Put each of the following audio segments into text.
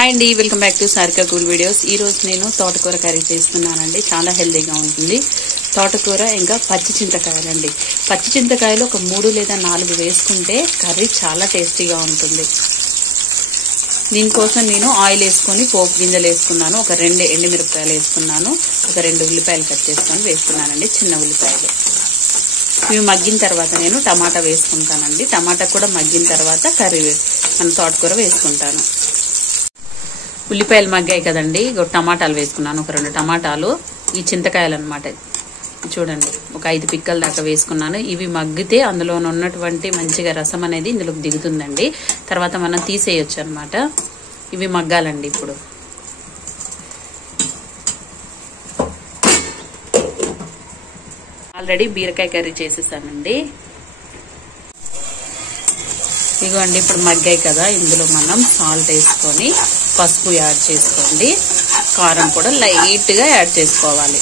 Hi అండి, welcome back to Sarika cool videos. ఈ రోజు నేను తోటకూర కర్రీ చేస్తున్నానండి. చాలా హెల్తీగా ఉంటుంది. తోటకూర ఇంకా పచ్చి చింతకాయలండి. పచ్చి చింతకాయలు ఒక 3 లేదా 4 వేసుకుంటే కర్రీ చాలా టేస్టీగా ఉంటుంది. దీనికోసం నేను ఆయిల్ వేసుకొని పోపు గింజలు వేసుకున్నాను. ఒక 2 ఎండుమిరపకాయలు వేసుకున్నాను. ఒక 2 ఉల్లిపాయలు కట్ చేసుకొని వేసుకున్నానండి, చిన్న ఉల్లిపాయలు. ఇవి మగ్గిన తర్వాత నేను టమాటా వేసుకుంటానండి. టమాటా కూడా మగ్గిన తర్వాత కర్రీ మన తోటకూర వేసుకుంటాను. ఉల్లిపాయలు మగ్గాయి కదండి, టమాటాలు వేసుకున్నాను. ఒక 2 టమాటాలు, ఈ చింతకాయలు అనమాట. చూడండి, ఒక 5 పిక్కల దాకా వేసుకున్నాను. ఇవి మగ్గితే అందులో ఉన్నటువంటి మంచిగా రసం అనేది ఇందులోకి దిగుతుందండి. తర్వాత మనం తీసేయొచ్చు అనమాట. ఇవి మగ్గాలండి. ఇప్పుడు ఆల్రెడీ బీరకాయ కర్రీ చేసేసానండి. ఇదిగోండి, ఇప్పుడు మగ్గాయి కదా, ఇందులో మనం సాల్ట్ వేసుకొని పసుపు యాడ్ చేసుకోండి. కారం కూడా లైట్గా యాడ్ చేసుకోవాలి.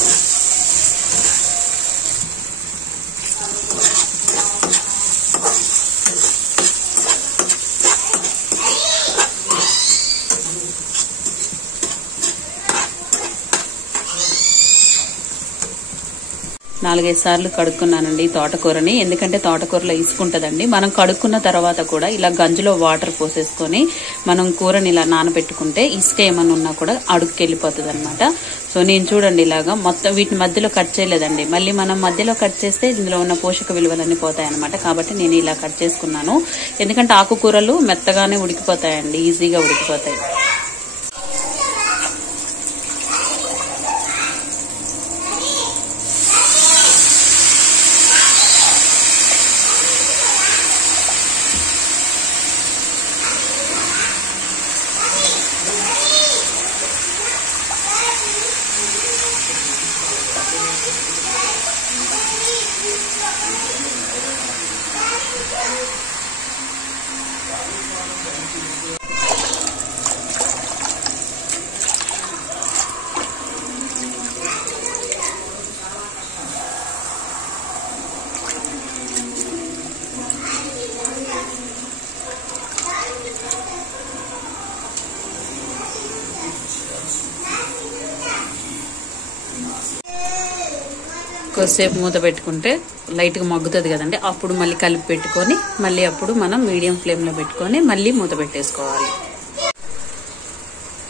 నాలుగైదు సార్లు కడుక్కున్నానండి తోటకూరని. ఎందుకంటే తోటకూరలో ఇసుకుంటదండి. మనం కడుక్కున్న తర్వాత కూడా ఇలా గంజులో వాటర్ పోసేసుకొని మనం కూరని ఇలా నానబెట్టుకుంటే ఇసుక ఏమన్నా ఉన్నా కూడా అడుగుకి వెళ్ళిపోతుంది అనమాట. సో నేను చూడండి ఇలాగా మొత్తం వీటిని మధ్యలో కట్ చేయలేదండి. మళ్ళీ మనం మధ్యలో కట్ చేస్తే ఇందులో ఉన్న పోషక విలువలన్నీ పోతాయి అనమాట. కాబట్టి నేను ఇలా కట్ చేసుకున్నాను. ఎందుకంటే ఆకుకూరలు మెత్తగానే ఉడికిపోతాయండి, ఈజీగా ఉడికిపోతాయి. కొద్దిసేపు మూత పెట్టుకుంటే లైట్గా మగ్గుతుంది కదండి. అప్పుడు మళ్ళీ కలిపి పెట్టుకొని మళ్ళీ అప్పుడు మనం మీడియం ఫ్లేమ్లో పెట్టుకొని మళ్ళీ మూత పెట్టేసుకోవాలి.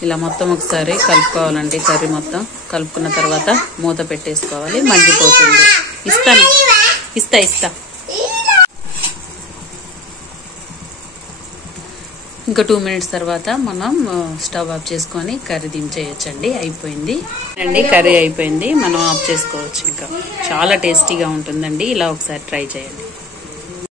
ఇలా మొత్తం ఒకసారి కలుపుకోవాలండి. కర్రీ మొత్తం కలుపుకున్న తర్వాత మూత పెట్టేసుకోవాలి. మగ్గిపోతుంది. ఇస్తా ఇంకా 2 మినిట్స్ తర్వాత మనం స్టవ్ ఆఫ్ చేసుకొని కర్రీ దించేయచ్చండి. అయిపోయింది అండి, కర్రీ అయిపోయింది. మనం ఆఫ్ చేసుకోవచ్చు. ఇంకా చాలా టేస్టీగా ఉంటుందండి. ఇలా ఒకసారి ట్రై చేయండి.